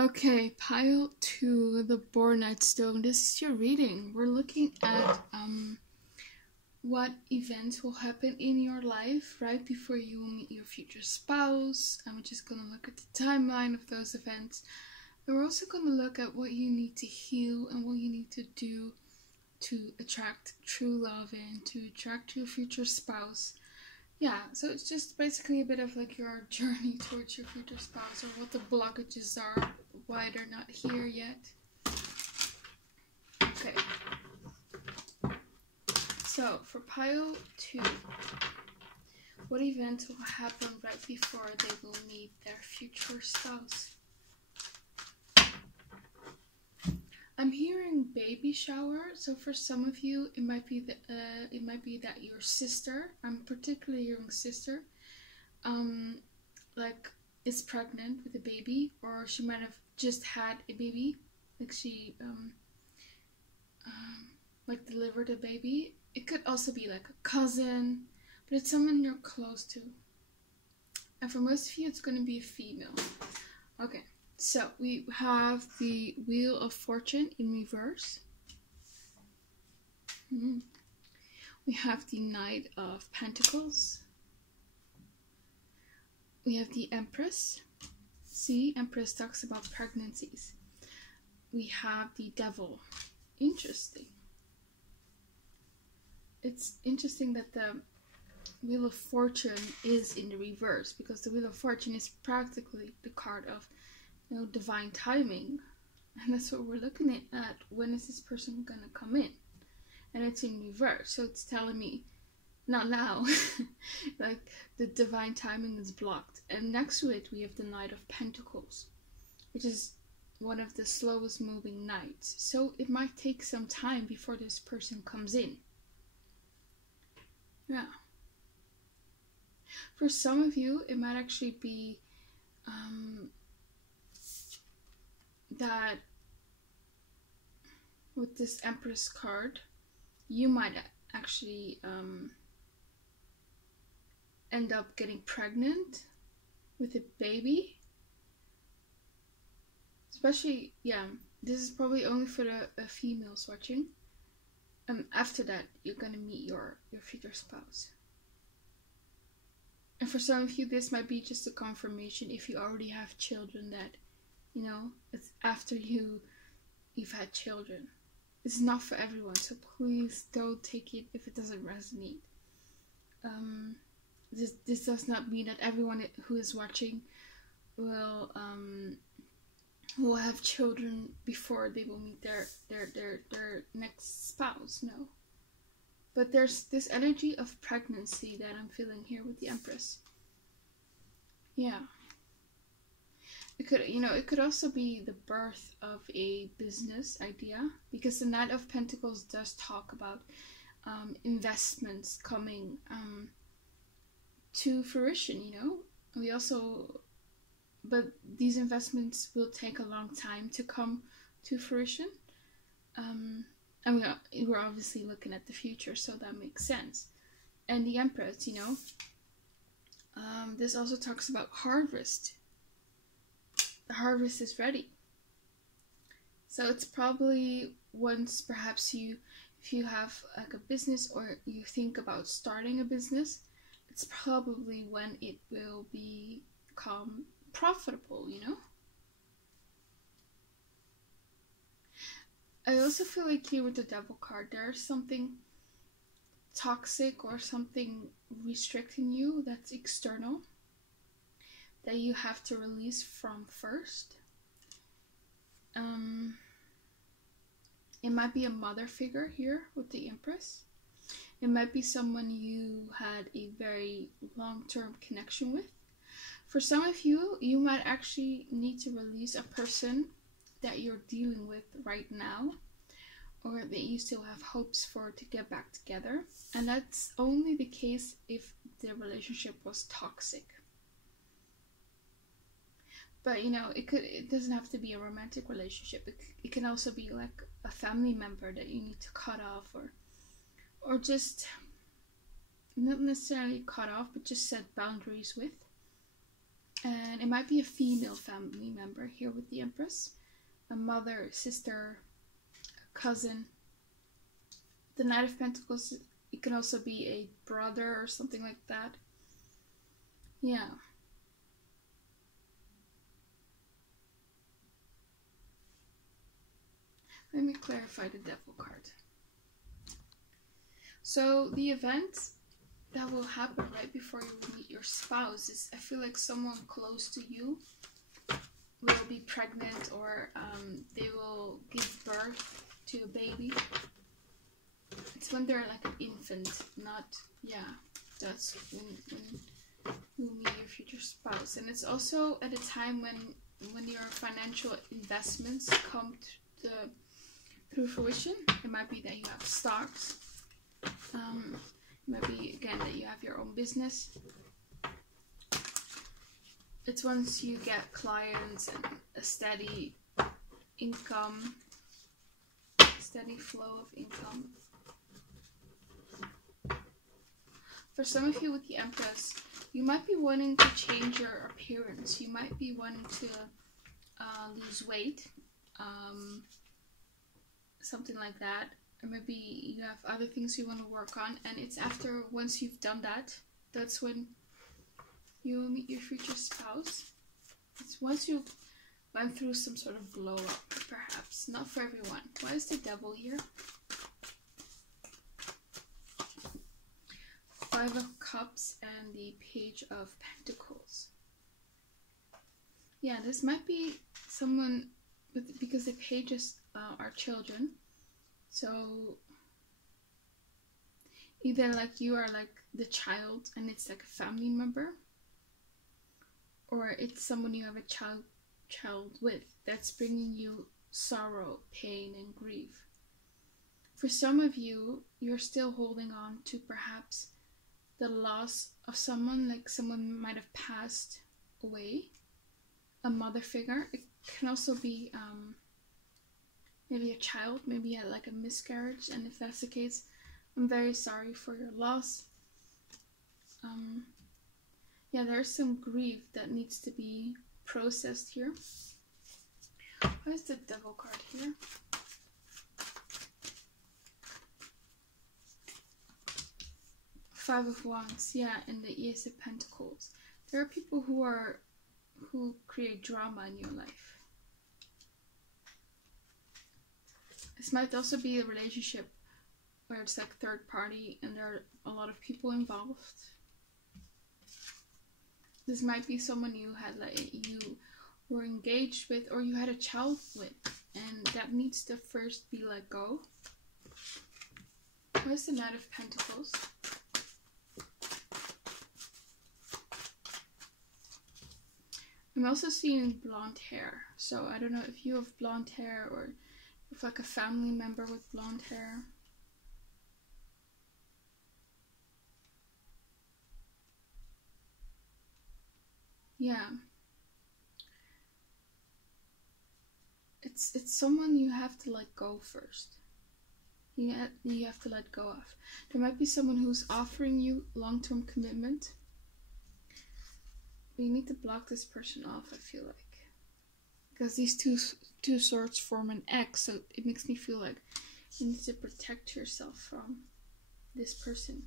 Okay, pile 2, the Bornite stone. This is your reading. We're looking at what events will happen in your life right before you will meet your future spouse. And we're just going to look at the timeline of those events. And we're also going to look at what you need to heal and what you need to do to attract true love and to attract your future spouse. Yeah, so it's just basically a bit of like your journey towards your future spouse, or what the blockages are, why they're not here yet. Okay. So for pile 2, what events will happen right before they will meet their future spouse? I'm hearing baby shower, so for some of you, it might be that your sister, I'm particularly hearing sister, like is pregnant with a baby, or she might have just had a baby, like she like delivered a baby. It could also be like a cousin, but it's someone you're close to. And for most of you, it's going to be a female. Okay. So we have the Wheel of Fortune in reverse. We have the Knight of Pentacles. We have the Empress. See, Empress talks about pregnancies. We have the Devil. Interesting. It's interesting that the Wheel of Fortune is in the reverse, because the Wheel of Fortune is practically the card of divine timing, and that's what we're looking at. When is this person gonna come in? And it's in reverse, so it's telling me not now. Like the divine timing is blocked. And next to it we have the Knight of Pentacles, which is one of the slowest moving knights, so it might take some time before this person comes in. Yeah, for some of you it might actually be that with this Empress card, you might actually end up getting pregnant with a baby. Especially, yeah, this is probably only for the females watching. After that, you're gonna meet your future spouse. And for some of you, this might be just a confirmation if you already have children, that it's after you've had children. It's not for everyone, so please don't take it if it doesn't resonate. This does not mean that everyone who is watching will have children before they will meet their next spouse. No, but there's this energy of pregnancy that I'm feeling here with the Empress. Yeah. It could also be the birth of a business idea, because the Knight of Pentacles does talk about investments coming to fruition, but these investments will take a long time to come to fruition. And we're obviously looking at the future, so that makes sense. And the Empress, this also talks about harvest. The harvest is ready. So it's probably once, perhaps if you have like a business, or you think about starting a business, it's probably when it will become profitable, I also feel like here with the Devil card, there's something toxic or something restricting you that's external, that you have to release from first. It might be a mother figure here with the Empress. It might be someone you had a very long-term connection with. For some of you, you might actually need to release a person that you're dealing with right now, or that you still have hopes for to get back together. And that's only the case if the relationship was toxic. But it doesn't have to be a romantic relationship. It can also be like a family member that you need to cut off, or just not necessarily cut off, but just set boundaries with. And it might be a female family member here with the Empress. A mother, sister, cousin. The Knight of Pentacles, it can also be a brother or something like that. Yeah. Let me clarify the Devil card. So the event that will happen right before you meet your spouse is, I feel like someone close to you will be pregnant, or they will give birth to a baby. It's when they're like an infant, not, yeah, that's when you meet your future spouse. And it's also at a time when your financial investments come through fruition. It might be that you have stocks. It might be, again, that you have your own business. It's once you get clients and a steady income, steady flow of income. For some of you with the Empress, you might be wanting to change your appearance. You might be wanting to lose weight, something like that. Or maybe you have other things you want to work on, and it's after, once you've done that, that's when you will meet your future spouse. It's once you went through some sort of glow up, perhaps. Not for everyone. Why is the Devil here? Five of Cups and the Page of Pentacles. Yeah, this might be someone, because the pages are children. So either like you are like the child and it's like a family member, or it's someone you have a child with that's bringing you sorrow, pain, and grief. For some of you, you're still holding on to perhaps the loss of someone, like someone might have passed away, a mother figure. It can also be maybe a child, maybe like a miscarriage, and if that's the case, I'm very sorry for your loss. Yeah, there's some grief that needs to be processed here. Why is the Devil card here? Five of Wands, yeah, and the Ace of Pentacles. There are people who create drama in your life. This might also be a relationship where it's like third party and there are a lot of people involved. This might be someone you had, like, you were engaged with, or you had a child with, and that needs to first be let go. Where's the Knight of Pentacles? I'm also seeing blonde hair, so I don't know if you have blonde hair or if like a family member with blonde hair. Yeah. It's someone you have to let go first. You have to let go of. There might be someone who's offering you long-term commitment. But you need to block this person off, I feel like. Because these two swords form an X, so it makes me feel like you need to protect yourself from this person.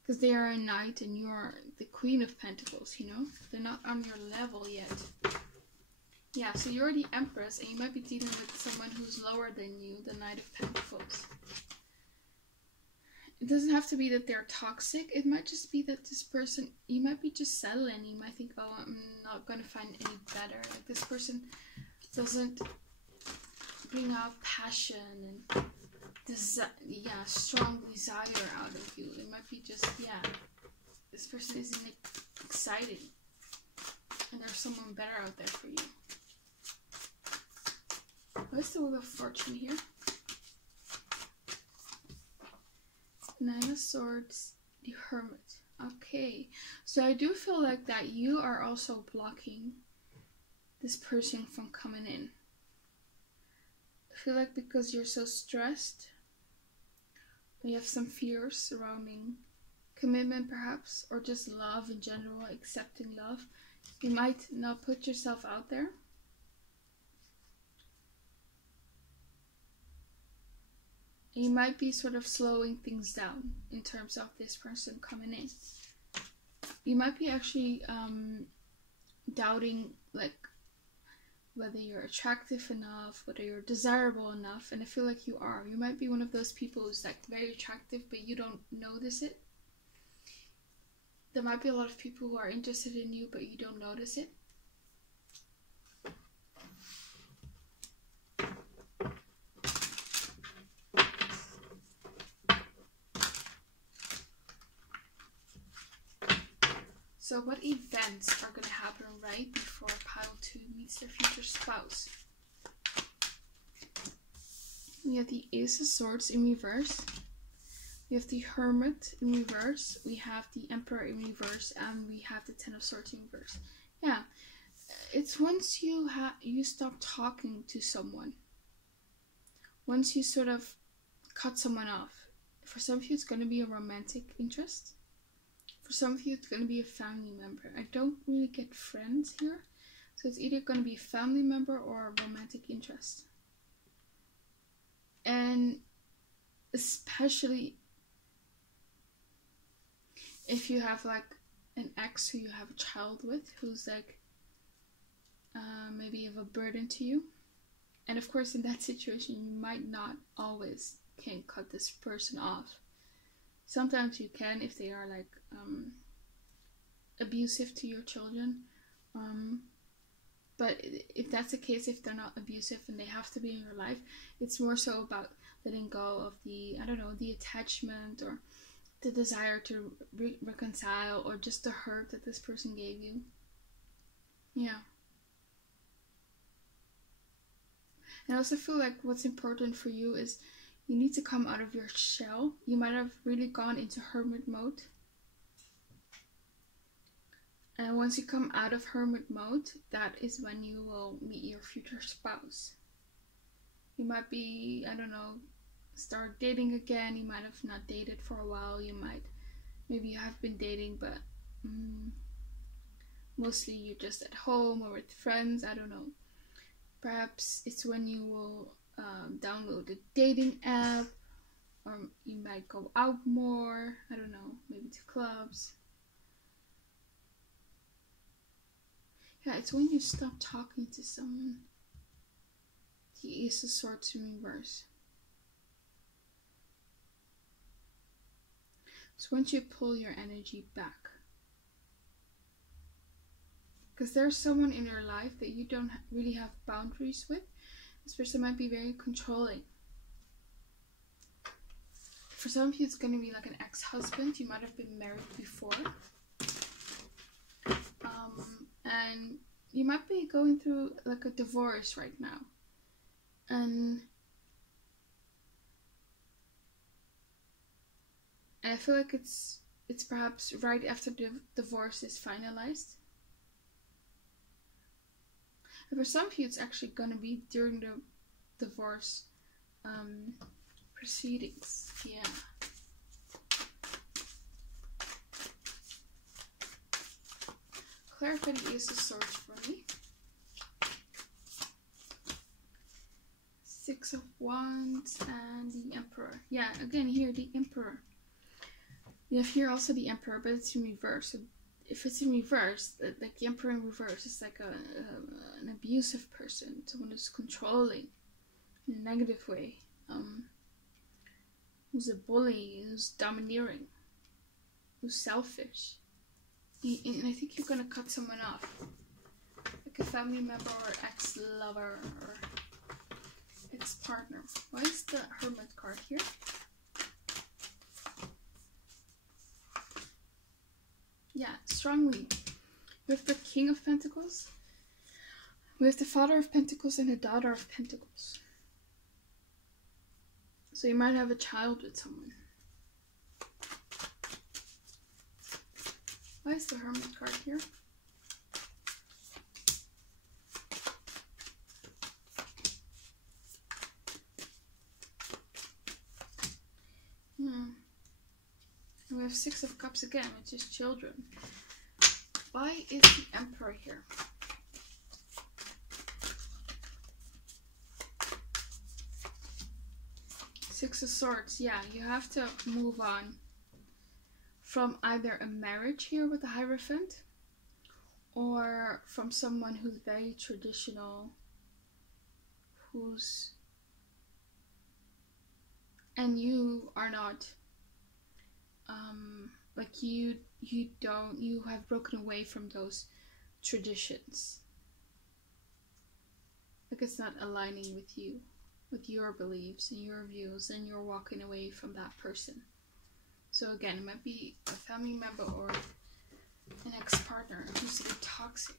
Because they are a knight and you are the Queen of Pentacles, you know? They're not on your level yet. Yeah, so you're the Empress and you might be dealing with someone who's lower than you, the Knight of Pentacles. It doesn't have to be that they're toxic. It might just be that this person, you might be just settling. You might think, oh, I'm not going to find any better. Like, this person doesn't bring out passion and strong desire out of you. It might be just, this person isn't exciting. And there's someone better out there for you. What's the Wheel of Fortune here? Nine of Swords, the Hermit. Okay, so I do feel like that you are also blocking this person from coming in. I feel like because you're so stressed, you have some fears surrounding commitment perhaps, or just love in general, accepting love. You might not put yourself out there. You might be sort of slowing things down in terms of this person coming in. You might be actually doubting, like, whether you're attractive enough, whether you're desirable enough, and I feel like you are. You might be one of those people who's like very attractive, but you don't notice it. There might be a lot of people who are interested in you, but you don't notice it. So what events are going to happen right before pile 2 meets their future spouse? We have the Ace of Swords in reverse. We have the Hermit in reverse. We have the Emperor in reverse. And we have the Ten of Swords in reverse. Yeah. It's once you stop talking to someone. Once you sort of cut someone off. For some of you, it's going to be a romantic interest. For some of you, it's going to be a family member. I don't really get friends here. So it's either going to be a family member or a romantic interest. And especially if you have like an ex who you have a child with, who's like maybe of a burden to you. And of course, in that situation, you might not always can cut this person off. Sometimes you can if they are like abusive to your children. But if that's the case, if they're not abusive and they have to be in your life, it's more so about letting go of the, I don't know, the attachment or the desire to reconcile or just the hurt that this person gave you. Yeah. And I also feel like what's important for you is you need to come out of your shell. You might have really gone into hermit mode. And once you come out of hermit mode, that is when you will meet your future spouse. You might be, I don't know, start dating again. You might have not dated for a while. Maybe you have been dating, but mostly you're just at home or with friends. I don't know. Perhaps it's when you will download a dating app, or you might go out more. I don't know, maybe to clubs. Yeah, it's when you stop talking to someone. The Ace of Swords in reverse. So once you pull your energy back. Because there's someone in your life that you don't really have boundaries with. This person might be very controlling. For some of you, it's going to be like an ex-husband. You might have been married before. And you might be going through like a divorce right now. And I feel like it's perhaps right after the divorce is finalized. And for some of you, it's actually going to be during the divorce proceedings. Yeah. Clarify the Ace of Swords for me. Six of Wands and the Emperor. Yeah, again here the Emperor. We have here also the Emperor, but it's in reverse. So if it's in reverse, like the Emperor in reverse, it's like an abusive person, someone who's controlling in a negative way, who's a bully, who's domineering, who's selfish. And I think you're gonna cut someone off, like a family member or ex-lover or ex-partner. Why is the Hermit card here? Yeah, strongly. We have the King of Pentacles. We have the Father of Pentacles and the Daughter of Pentacles. So you might have a child with someone. Why is the Hermit card here? And we have Six of Cups again, which is children. Why is the Emperor here? Six of Swords. Yeah, you have to move on from either a marriage here with the Hierophant, or from someone who's very traditional, and you are not, like you have broken away from those traditions. Like it's not aligning with you, with your beliefs and your views, and you're walking away from that person. So again, it might be a family member or an ex-partner who's a bit toxic.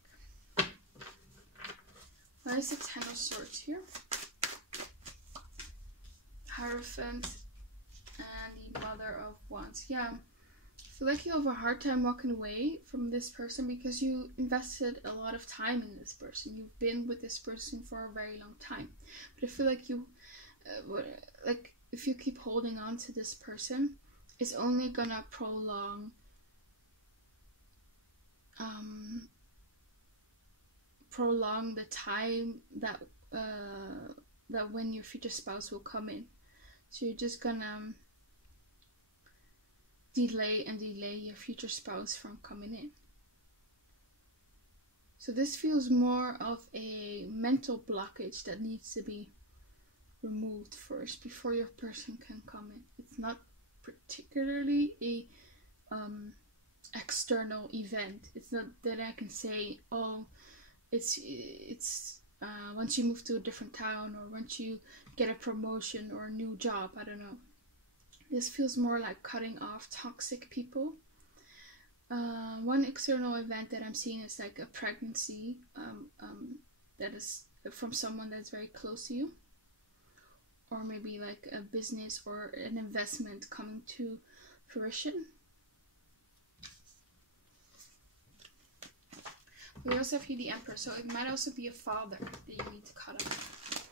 Why is the Ten of Swords here? Hierophant and the Mother of Wands. Yeah, I feel like you have a hard time walking away from this person because you invested a lot of time in this person. You've been with this person for a very long time. But I feel like you, like if you keep holding on to this person, it's only gonna prolong the time that when your future spouse will come in. So you're just gonna delay your future spouse from coming in. So this feels more of a mental blockage that needs to be removed first before your person can come in. It's not particularly a external event. It's not that I can say, oh, it's once you move to a different town, or once you get a promotion or a new job. I don't know. This feels more like cutting off toxic people. One external event that I'm seeing is like a pregnancy that is from someone that's very close to you, or maybe like a business or an investment coming to fruition. We also have here the Emperor, so it might also be a father that you need to cut off,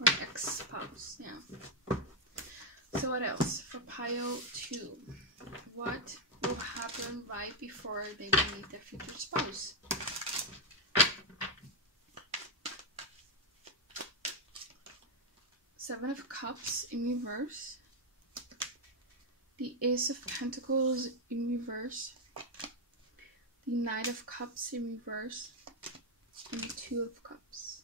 or an ex-spouse. Yeah. So what else for pile 2? What will happen right before they will meet their future spouse? Seven of Cups in reverse, the Ace of Pentacles in reverse, the Knight of Cups in reverse, and the Two of Cups.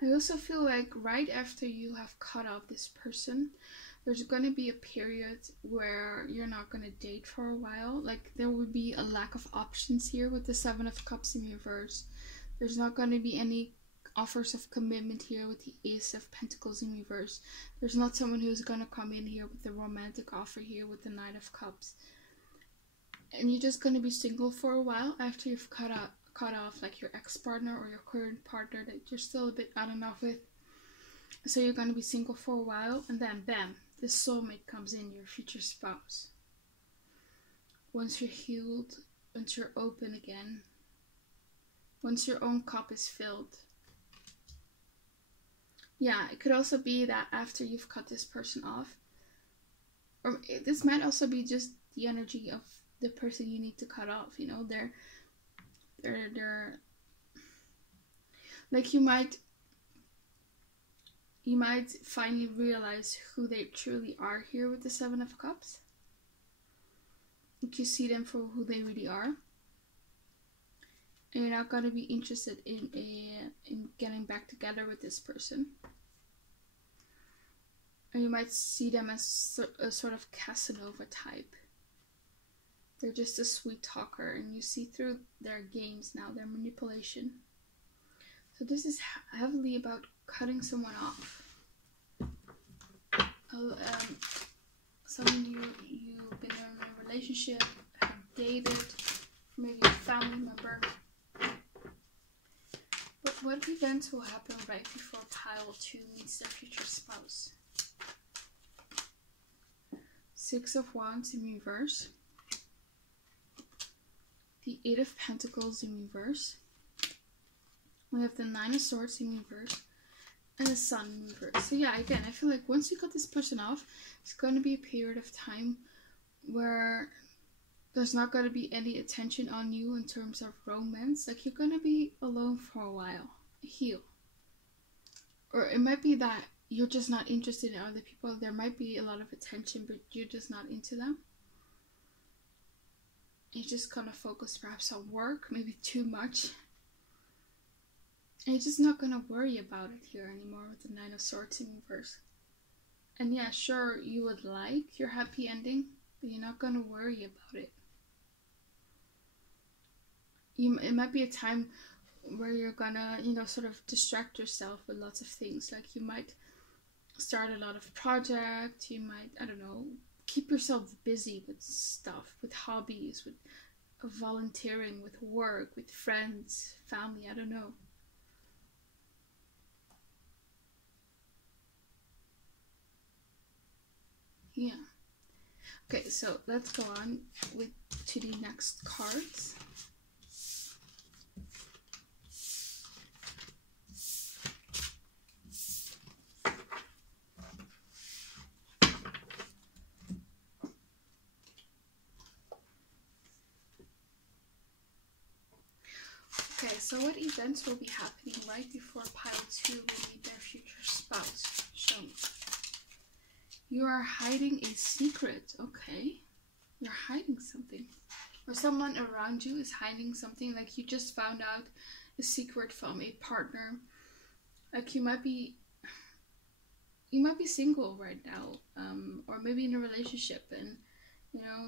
I also feel like right after you have cut off this person, there's going to be a period where you're not going to date for a while. Like there would be a lack of options here with the Seven of Cups in reverse. There's not going to be any offers of commitment here with the Ace of Pentacles in reverse. There's not someone who's going to come in here with a romantic offer here with the Knight of Cups. And you're just going to be single for a while after you've cut off like your ex-partner or your current partner that you're still a bit on and off with. So you're going to be single for a while, and then bam, this soulmate comes in, your future spouse. Once you're healed, once you're open again, once your own cup is filled. Yeah, it could also be that after you've cut this person off, or this might also be just the energy of the person you need to cut off. You know, they're like you might finally realize who they truly are here with the Seven of Cups. Like you see them for who they really are, and you're not going to be interested in getting back together with this person. And you might see them as a sort of Casanova type. They're just a sweet talker, and you see through their games now, their manipulation. So this is heavily about cutting someone off. Someone you've been in a relationship, have dated, maybe a family member. But what events will happen right before pile 2 meets their future spouse? Six of Wands in reverse, the Eight of Pentacles in reverse, We have the Nine of Swords in reverse and the Sun in reverse. So yeah, again, I feel like once you cut this person off, it's going to be a period of time where there's not going to be any attention on you in terms of romance. Like, you're going to be alone for a while. Heal. Or it might be that you're just not interested in other people. There might be a lot of attention, but you're just not into them. You're just gonna focus perhaps on work, maybe too much. And you're just not gonna worry about it here anymore with the Nine of Swords in reverse. And yeah, sure, you would like your happy ending, but you're not gonna worry about it. It might be a time where you're gonna, sort of distract yourself with lots of things. Like, you might start a lot of projects, you might, I don't know, keep yourself busy with stuff, with hobbies, with volunteering, with work, with friends, family, I don't know. Yeah. Okay, so let's go on to the next cards. Okay, so what events will be happening right before pile 2 will meet their future spouse? Show me. You are hiding a secret. Okay. You're hiding something. Or someone around you is hiding something. Like, you just found out a secret from a partner. Like, you might be single right now. Or maybe in a relationship, and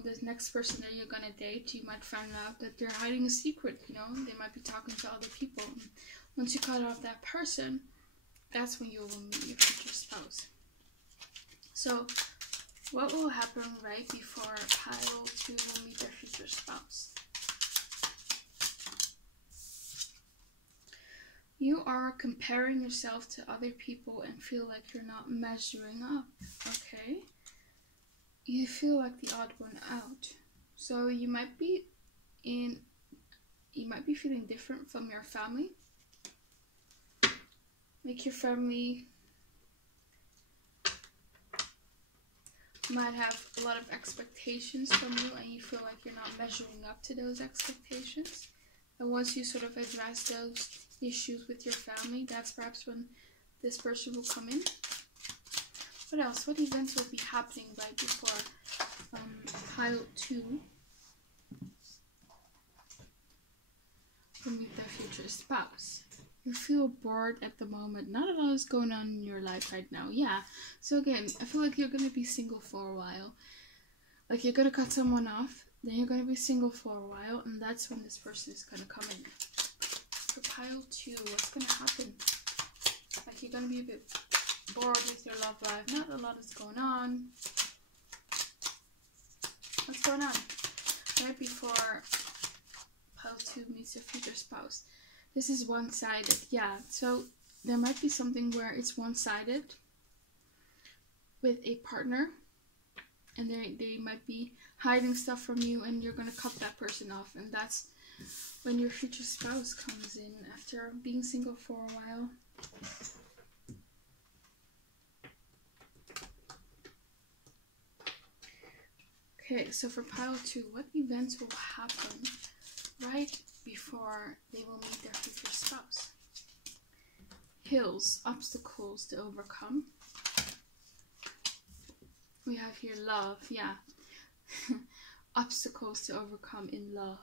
this next person that you're gonna date, you might find out that they're hiding a secret. They might be talking to other people. Once you cut off that person, that's when you will meet your future spouse. So, what will happen right before pile 2 will meet their future spouse? You are comparing yourself to other people and feel like you're not measuring up. Okay. You feel like the odd one out. So you might be feeling different from your family. Like, your family might have a lot of expectations from you, and you feel like you're not measuring up to those expectations. And once you sort of address those issues with your family, that's perhaps when this person will come in. What else? What events will be happening right before pile 2 will meet their future spouse? You feel bored at the moment. Not a lot is going on in your life right now. Yeah. So again, I feel like you're going to be single for a while. Like, you're going to cut someone off, then you're going to be single for a while, and that's when this person is going to come in. For pile 2, what's going to happen? Like, you're going to be a bit bored with your love life. Not a lot is going on. What's going on? Right before pile 2 meets your future spouse. This is one-sided. Yeah, so there might be something where it's one-sided with a partner, and they might be hiding stuff from you, and you're going to cut that person off, and that's when your future spouse comes in after being single for a while. Okay, so for pile 2, what events will happen right before they will meet their future spouse? Hills, obstacles to overcome. We have here love, yeah. Obstacles to overcome in love.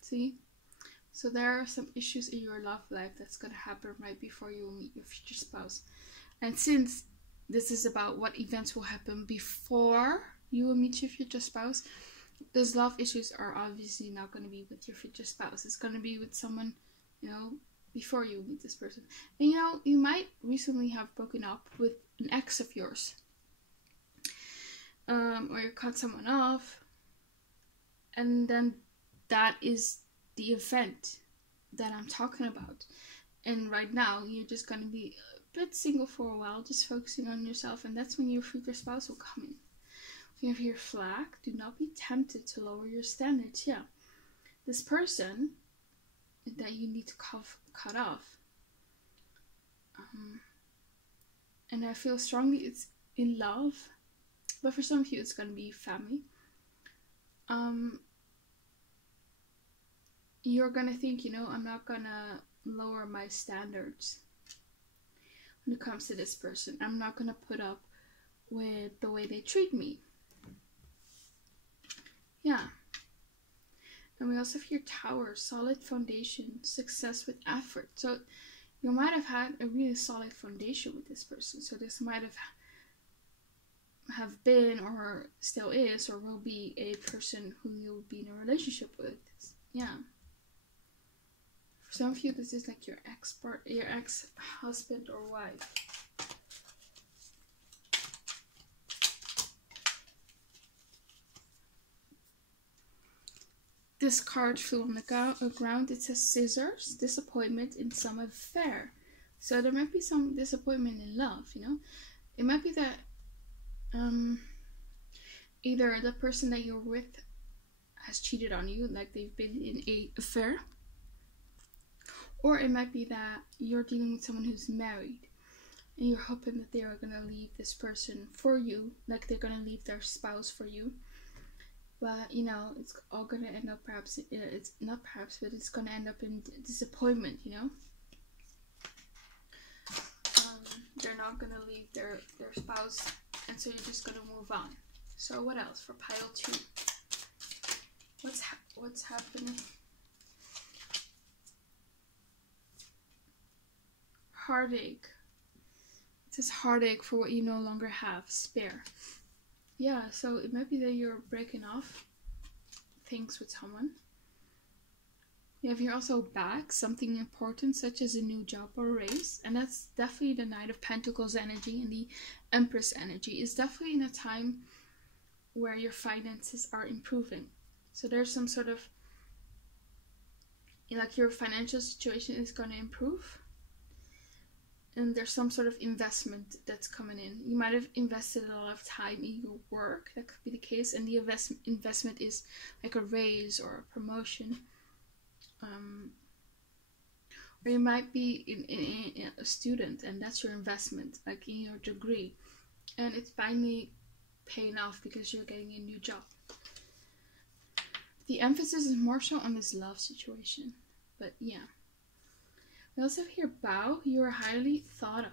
See? So there are some issues in your love life that's going to happen right before you will meet your future spouse. And since this is about what events will happen before you will meet your future spouse, those love issues are obviously not going to be with your future spouse. It's going to be with someone, before you meet this person. And you might recently have broken up with an ex of yours. Or you cut someone off. And then that is the event that I'm talking about. And right now, you're just going to be a bit single for a while, just focusing on yourself. And that's when your future spouse will come in. We have here flag. Do not be tempted to lower your standards. Yeah. This person that you need to cut off. And I feel strongly it's in love, but for some of you it's gonna be family. You're gonna think, you know, I'm not gonna lower my standards when it comes to this person. I'm not gonna put up with the way they treat me. Yeah. And we also have your Tower, solid foundation, success with effort. So you might have had a really solid foundation with this person. So this might have been, or still is, or will be a person who you'll be in a relationship with. Yeah. For some of you, this is like your ex-husband or wife. This card flew on the ground. It says scissors, disappointment in some affair. So there might be some disappointment in love, you know. It might be that either the person that you're with has cheated on you, like they've been in an affair, or it might be that you're dealing with someone who's married and you're hoping that they are going to leave this person for you, like they're going to leave their spouse for you. But, you know, it's all going to end up but it's going to end up in disappointment, you know? They're not going to leave their spouse, and so you're just going to move on. So what else for pile 2? What's happening? Heartache. It says heartache for what you no longer have, spare. Yeah, so it might be that you're breaking off things with someone. You have here also back, something important such as a new job or raise. And that's definitely the Knight of Pentacles energy and the Empress energy. It's definitely in a time where your finances are improving. So there's some sort of, like, your financial situation is going to improve. And there's some sort of investment that's coming in. You might have invested a lot of time in your work. That could be the case. And the investment is like a raise or a promotion. Or you might be in a student, and that's your investment, like in your degree. And it's finally paying off because you're getting a new job. The emphasis is more so on this love situation. But yeah. We also have here bow, you are highly thought of.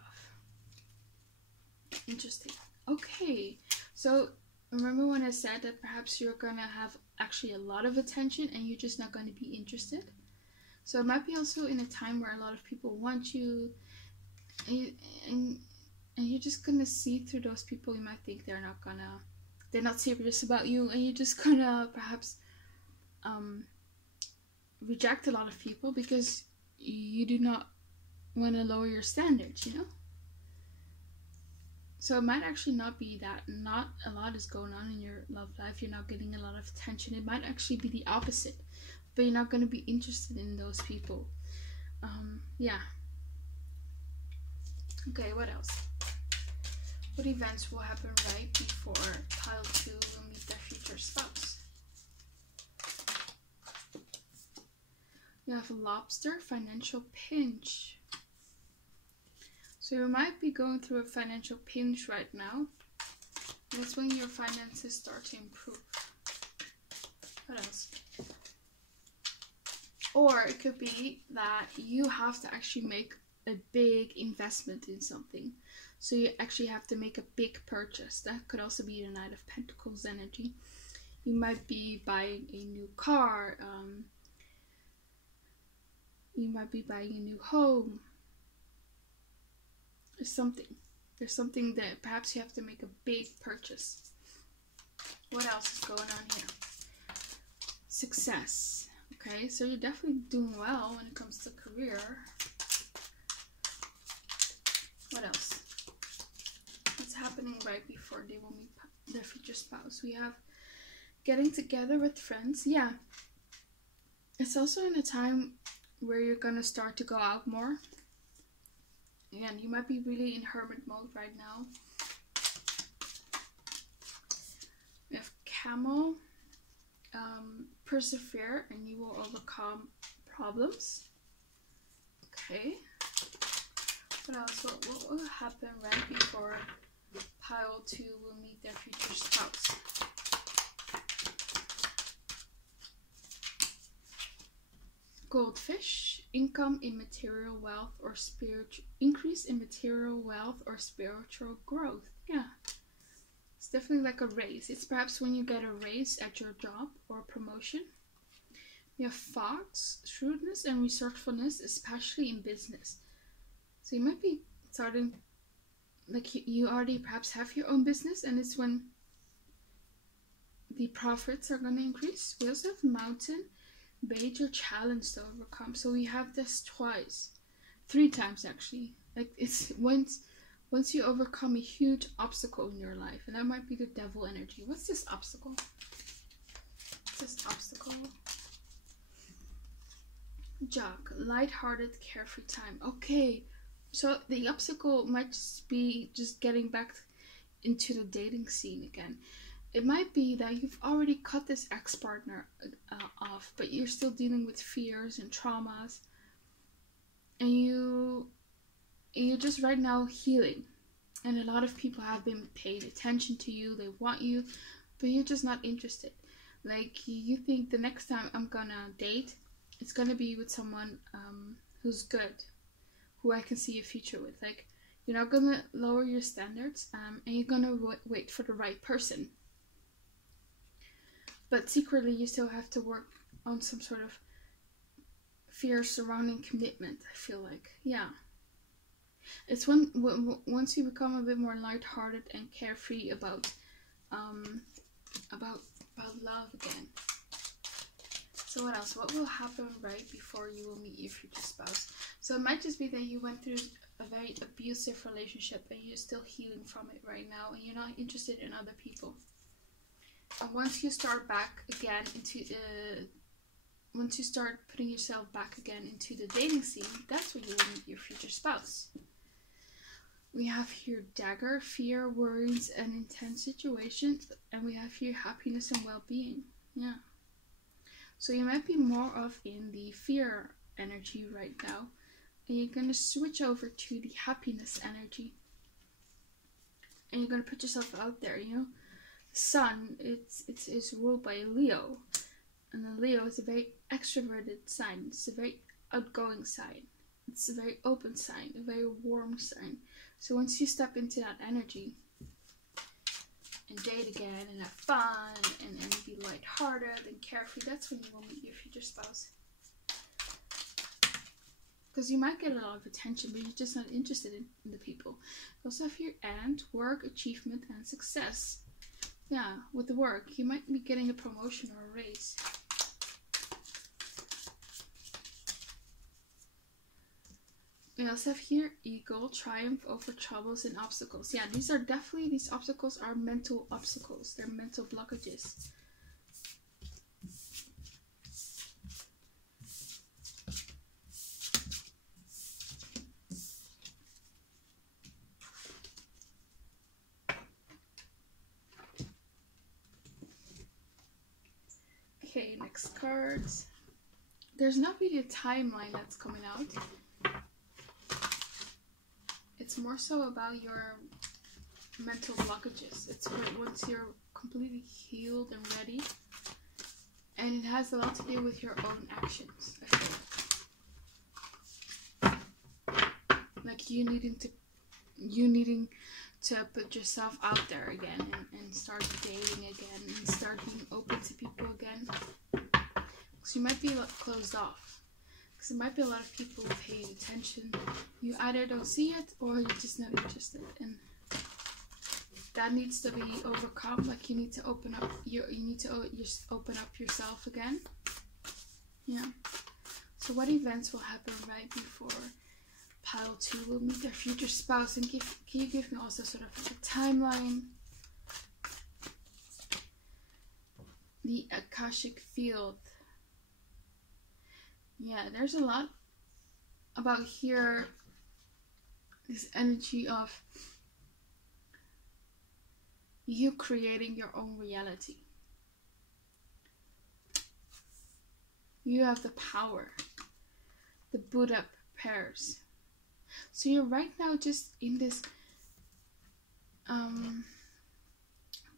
Interesting. Okay, so remember when I said that perhaps you're gonna have actually a lot of attention and you're just not gonna be interested? So it might be also in a time where a lot of people want you, and you're just gonna see through those people. You might think they're not serious about you, and you're just gonna perhaps reject a lot of people because you do not want to lower your standards, you know? So it might actually not be that not a lot is going on in your love life. You're not getting a lot of attention. It might actually be the opposite. But you're not going to be interested in those people. Yeah. Okay, what else? What events will happen right before pile 2 will meet their future spouse? You have a lobster, financial pinch. So you might be going through a financial pinch right now. That's when your finances start to improve. What else? Or it could be that you have to actually make a big investment in something. So you actually have to make a big purchase. That could also be the Knight of Pentacles energy. You might be buying a new car. You might be buying a new home. There's something that perhaps you have to make a big purchase. What else is going on here? Success. Okay, so you're definitely doing well when it comes to career. What else? What's happening right before they will meet their future spouse? We have getting together with friends. Yeah. It's also in a time where you're gonna start to go out more. And you might be really in hermit mode right now. We have camel. Persevere and you will overcome problems. Okay. What else? What will happen right before pile 2 will meet their future spouse? Goldfish, income in material wealth or spiritual increase in material wealth or spiritual growth. Yeah, it's definitely like a raise. It's perhaps when you get a raise at your job or promotion. You have Fox, shrewdness and resourcefulness, especially in business. So you might be starting, like you already perhaps have your own business, and it's when the profits are going to increase. We also have Mountain, major challenge to overcome. So we have this twice, 3 times actually. Like it's once you overcome a huge obstacle in your life, and that might be the devil energy. What's this obstacle? What's this obstacle? Jock, light-hearted, carefree time. Okay, so the obstacle might just be getting back into the dating scene again. It might be that you've already cut this ex-partner off, but you're still dealing with fears and traumas, and you're just right now healing. And a lot of people have been paying attention to you, they want you, but you're just not interested. Like you think the next time I'm gonna date, it's gonna be with someone who's good, who I can see a future with. Like you're not gonna lower your standards, and you're gonna wait for the right person. But secretly, you still have to work on some sort of fear surrounding commitment, I feel like. Yeah. It's when once you become a bit more lighthearted and carefree about love again. So what else? What will happen right before you will meet your future spouse? So it might just be that you went through a very abusive relationship and you're still healing from it right now, and you're not interested in other people. And once you start back again once you start putting yourself back again into the dating scene, that's when you will meet your future spouse. We have here dagger, fear, worries, and intense situations, and we have here happiness and well-being. Yeah. So you might be more of in the fear energy right now, and you're gonna switch over to the happiness energy, and you're gonna put yourself out there. You know. Sun, it's ruled by Leo, and the Leo is a very extroverted sign. It's a very outgoing sign. It's a very open sign, a very warm sign. So once you step into that energy and date again and have fun and be lighthearted and carefree, that's when you will meet your future spouse. Because you might get a lot of attention, but you're just not interested in the people. You also have your end, work, achievement, and success. Yeah, with the work, you might be getting a promotion or a raise. We also have here eagle, triumph over troubles and obstacles. Yeah, these obstacles are mental obstacles. They're mental blockages. Okay, next cards. There's not really a timeline that's coming out. It's more so about your mental blockages. It's once you're completely healed and ready. And it has a lot to do with your own actions, I feel. Like you needing to put yourself out there again and start dating again and start being open to people again. Because you might be closed off. Because there might be a lot of people paying attention. You either don't see it or you're just not interested. And that needs to be overcome. Like you need to open up. You need to just open up yourself again. Yeah. So what events will happen right before pile 2 will meet their future spouse? And can you give me also sort of a timeline? The Akashic field. Yeah, there's a lot about here. This energy of you creating your own reality. You have the power the Buddha prepares. So you're right now just in this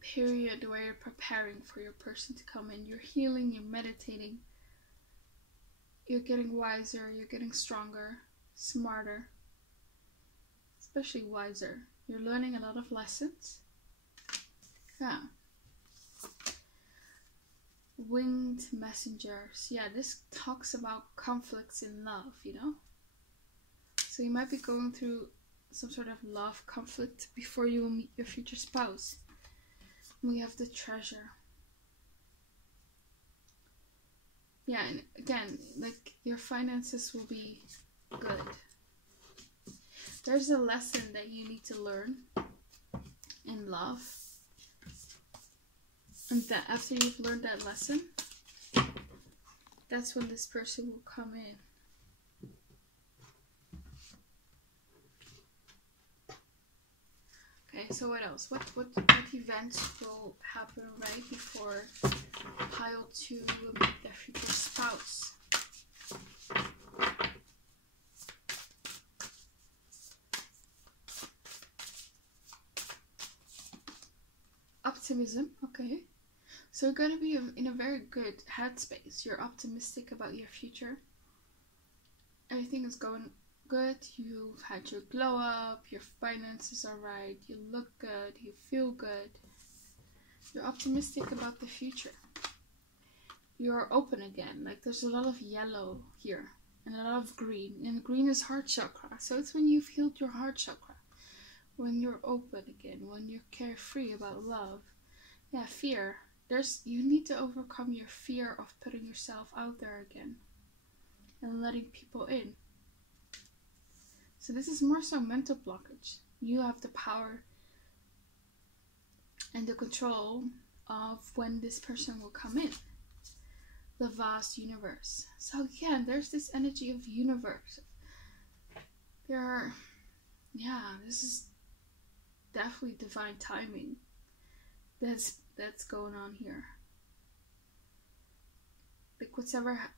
period where you're preparing for your person to come in. You're healing, you're meditating, you're getting wiser, you're getting stronger, smarter, especially wiser. You're learning a lot of lessons. Yeah. Winged messengers. Yeah, this talks about conflicts in love, you know? So you might be going through some sort of love conflict before you will meet your future spouse. We have the treasure. Yeah, and again, like your finances will be good. There's a lesson that you need to learn in love. And that after you've learned that lesson, that's when this person will come in. Okay, so what else? What events will happen right before pile 2 will meet their future spouse? Optimism, okay. So you're going to be in a very good headspace. You're optimistic about your future. Everything is going good. You've had your glow up. Your finances are right. You look good. You feel good. You're optimistic about the future. You're open again. Like there's a lot of yellow here and a lot of green. And green is heart chakra. So it's when you've healed your heart chakra. When you're open again. When you're carefree about love. Yeah, fear. You need to overcome your fear of putting yourself out there again and letting people in. So this is more so mental blockage. You have the power and the control of when this person will come in. The vast universe. So again, there's this energy of universe. This is definitely divine timing. That's going on here.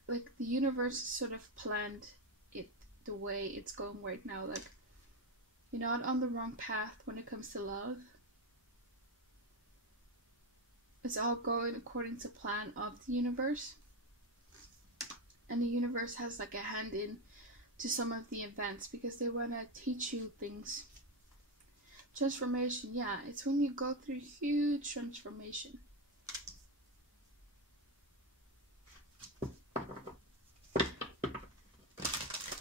Like the universe sort of planned it the way it's going right now. Like you're not on the wrong path when it comes to love. It's all going according to plan of the universe. And the universe has like a hand in to some of the events because they want to teach you things. Transformation, yeah, it's when you go through huge transformation.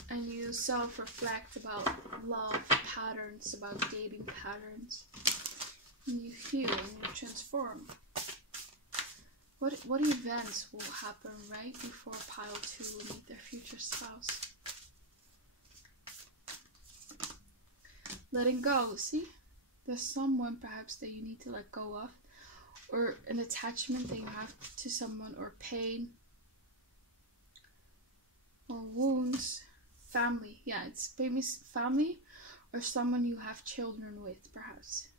And you self-reflect about love patterns, about dating patterns. And you heal and you transform. What events will happen right before pile 2 will meet their future spouse? Letting go, see? There's someone perhaps that you need to let go of, or an attachment that you have to someone, or pain, or wounds, family. Yeah, it's maybe family, or someone you have children with, perhaps,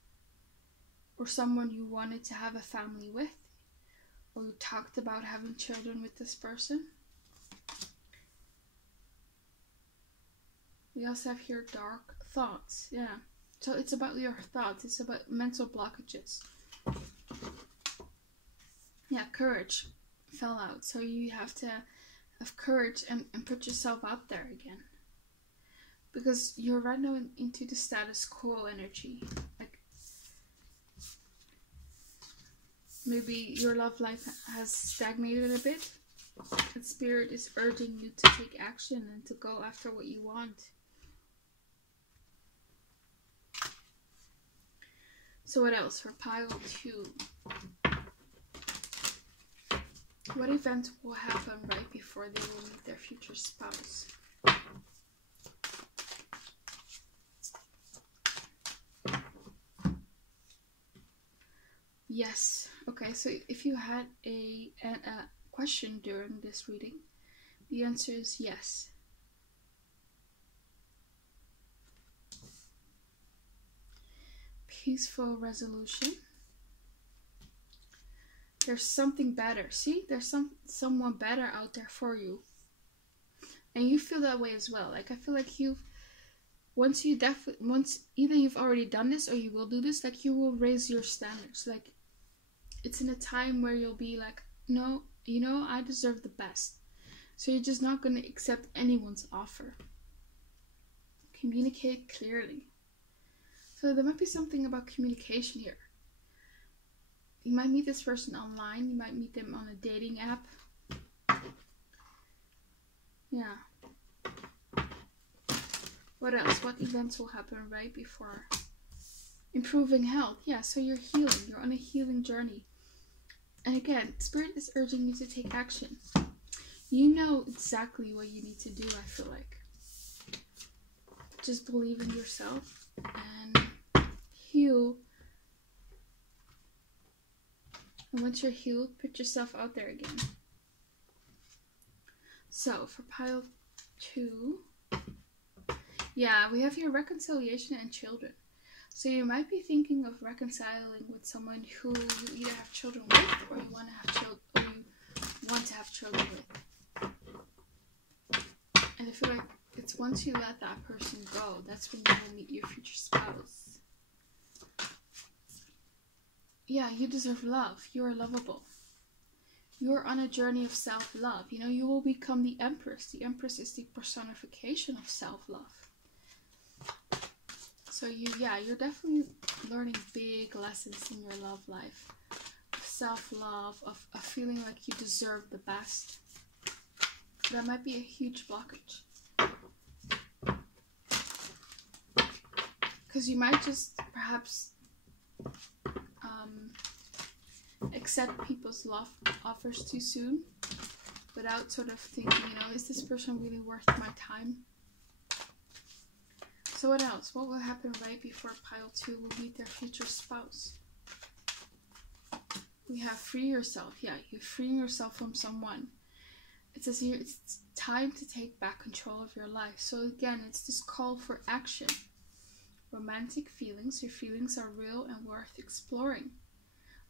or someone you wanted to have a family with, or you talked about having children with this person. We also have here dark thoughts, yeah. So it's about your thoughts. It's about mental blockages. Yeah, courage fell out. So you have to have courage and put yourself out there again. Because you're right now into the status quo energy. Like maybe your love life has stagnated a bit. And Spirit is urging you to take action and to go after what you want. So what else for pile 2? What event will happen right before they will meet their future spouse? Yes. Okay, so if you had a question during this reading, the answer is yes. Peaceful resolution. There's something better. See, there's someone better out there for you. And you feel that way as well. Like, I feel like once either you've already done this or you will do this, like, you will raise your standards. Like, it's in a time where you'll be like, no, you know, I deserve the best. So you're just not going to accept anyone's offer. Communicate clearly. So there might be something about communication here. You might meet this person online. You might meet them on a dating app. Yeah. What else? What events will happen right before improving health? Yeah, so you're healing. You're on a healing journey. And again, Spirit is urging you to take action. You know exactly what you need to do, I feel like. Just believe in yourself and heal. And once you're healed, put yourself out there again. So, for pile 2, yeah, we have here reconciliation and children. So you might be thinking of reconciling with someone who you either have children with, or you want to have children with. And I feel like it's once you let that person go, that's when you will meet your future spouse. Yeah, you deserve love. You are lovable. You're on a journey of self-love. You know, you will become the Empress. The Empress is the personification of self-love. So you're definitely learning big lessons in your love life. Of self-love, of feeling like you deserve the best. That might be a huge blockage. Because you might just perhaps accept people's love offers too soon without sort of thinking, you know, is this person really worth my time? So what else? What will happen right before pile 2 will meet their future spouse? We have free yourself. Yeah, you're freeing yourself from someone. It says here it's time to take back control of your life. So again, it's this call for action. Romantic feelings. Your feelings are real and worth exploring.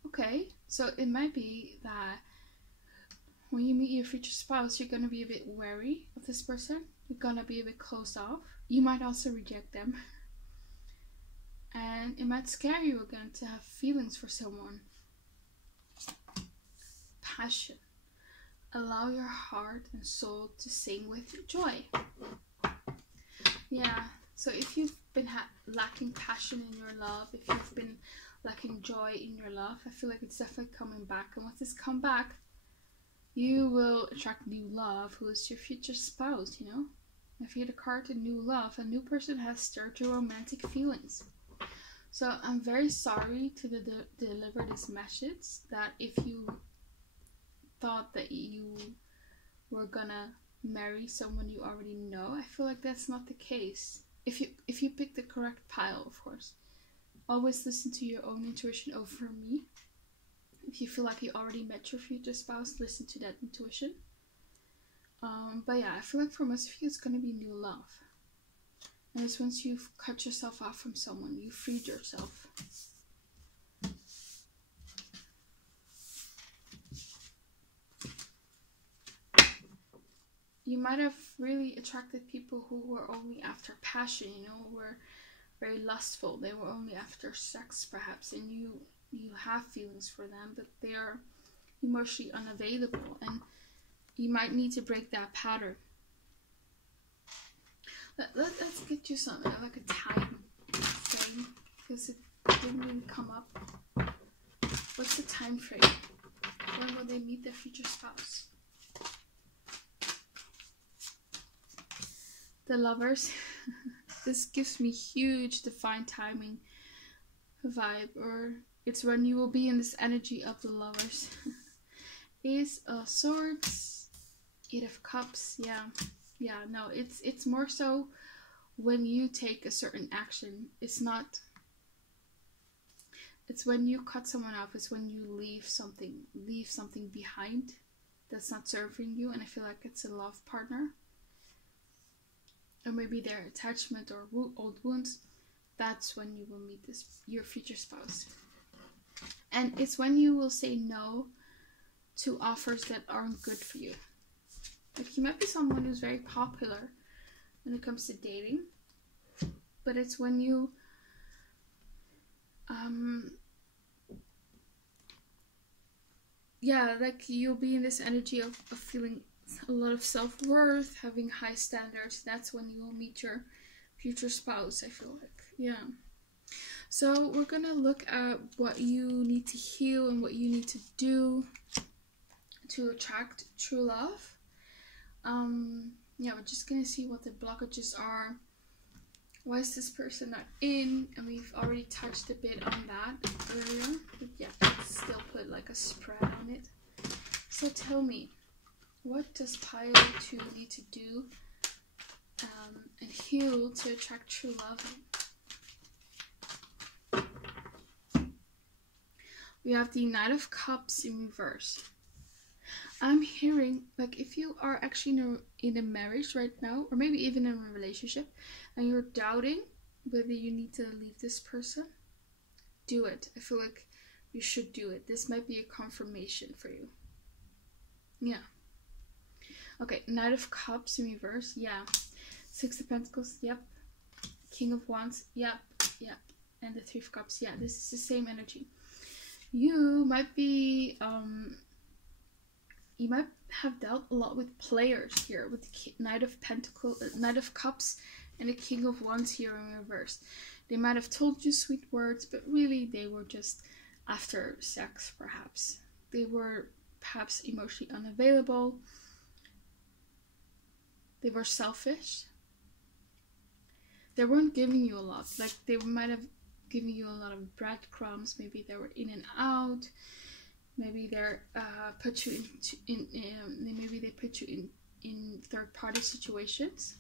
Okay, so it might be that when you meet your future spouse, you're going to be a bit wary of this person. You're going to be a bit closed off. You might also reject them. And it might scare you again to have feelings for someone. Passion. Allow your heart and soul to sing with joy. Yeah, so if you've been lacking passion in your love, if you've been lacking joy in your love, I feel like it's definitely coming back. And once it's come back, you will attract new love, who is your future spouse, you know? If you get a card to new love, a new person has stirred your romantic feelings. So I'm very sorry to deliver this message, that if you thought that you were gonna marry someone you already know, I feel like that's not the case. If you pick the correct pile, of course. Always listen to your own intuition over me. If you feel like you already met your future spouse, listen to that intuition. But yeah, I feel like for most of you, it's going to be new love. And it's once you've cut yourself off from someone, you freed yourself. You might have really attracted people who were only after passion, you know, who were very lustful. They were only after sex, perhaps, and you have feelings for them, but they are emotionally unavailable, and you might need to break that pattern. Let's get you something like a time frame, because it didn't really come up. What's the time frame? When will they meet their future spouse? The Lovers. This gives me huge divine timing vibe, or it's when you will be in this energy of the Lovers. Ace of Swords, 8 of Cups. Yeah, no, it's more so when you take a certain action. It's when you cut someone off. It's when you leave something behind that's not serving you, and I feel like it's a love partner. Or maybe their attachment or old wounds. That's when you will meet your future spouse. And it's when you will say no to offers that aren't good for you. Like, he might be someone who's very popular when it comes to dating, but it's when you yeah, like, you'll be in this energy of feeling a lot of self-worth, having high standards. That's when you will meet your future spouse, I feel like. Yeah. So we're gonna look at what you need to heal and what you need to do to attract true love. Yeah, we're just gonna see what the blockages are. Why is this person not in? And we've already touched a bit on that earlier, but yeah, let's still put like a spread on it. So tell me, what does pile 2 need to do and heal to attract true love? We have the Knight of Cups in reverse. I'm hearing, like, if you are actually in a marriage right now, or maybe even in a relationship, and you're doubting whether you need to leave this person, do it. I feel like you should do it. This might be a confirmation for you. Yeah. Okay, Knight of Cups in reverse. Yeah. 6 of Pentacles. Yep. King of Wands. Yep. Yep. And the 3 of Cups. Yeah, this is the same energy. You might be you might have dealt a lot with players here, with the Knight of Pentacles, Knight of Cups, and the King of Wands here in reverse. They might have told you sweet words, but really they were just after sex, perhaps. They were perhaps emotionally unavailable. They were selfish. They weren't giving you a lot. Like, they might have given you a lot of breadcrumbs. Maybe they were in and out. Maybe they're put you maybe they put you in third-party situations,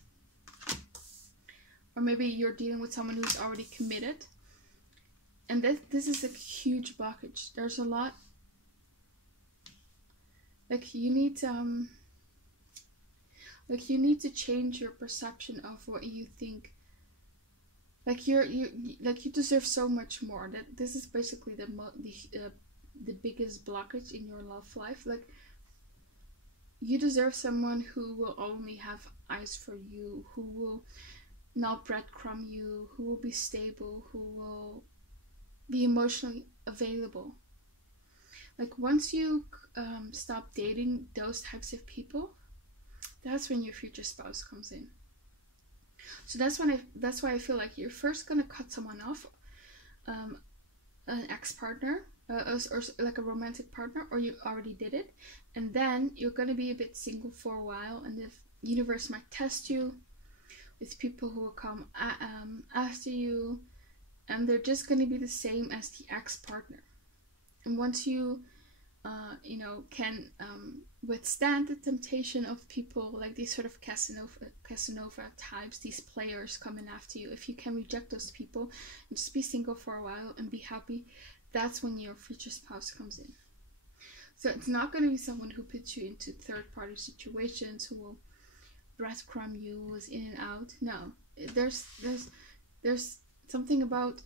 or maybe you're dealing with someone who's already committed. And this is a huge blockage. There's a lot. Like, you need to change your perception of what you think. Like, you deserve so much more. That this is basically the biggest blockage in your love life. Like, you deserve someone who will only have eyes for you, who will not breadcrumb you, who will be stable, who will be emotionally available. Like, once you stop dating those types of people, that's when your future spouse comes in. So that's why I feel like you're first gonna cut someone off, an ex-partner, or like a romantic partner, or you already did it, and then you're gonna be a bit single for a while, and the universe might test you with people who will come after you, and they're just gonna be the same as the ex-partner. And once you can withstand the temptation of people like these sort of Casanova types, these players coming after you, if you can reject those people and just be single for a while and be happy, that's when your future spouse comes in. So it's not going to be someone who puts you into third-party situations, who will breadcrumb you, who is in and out. No, there's something about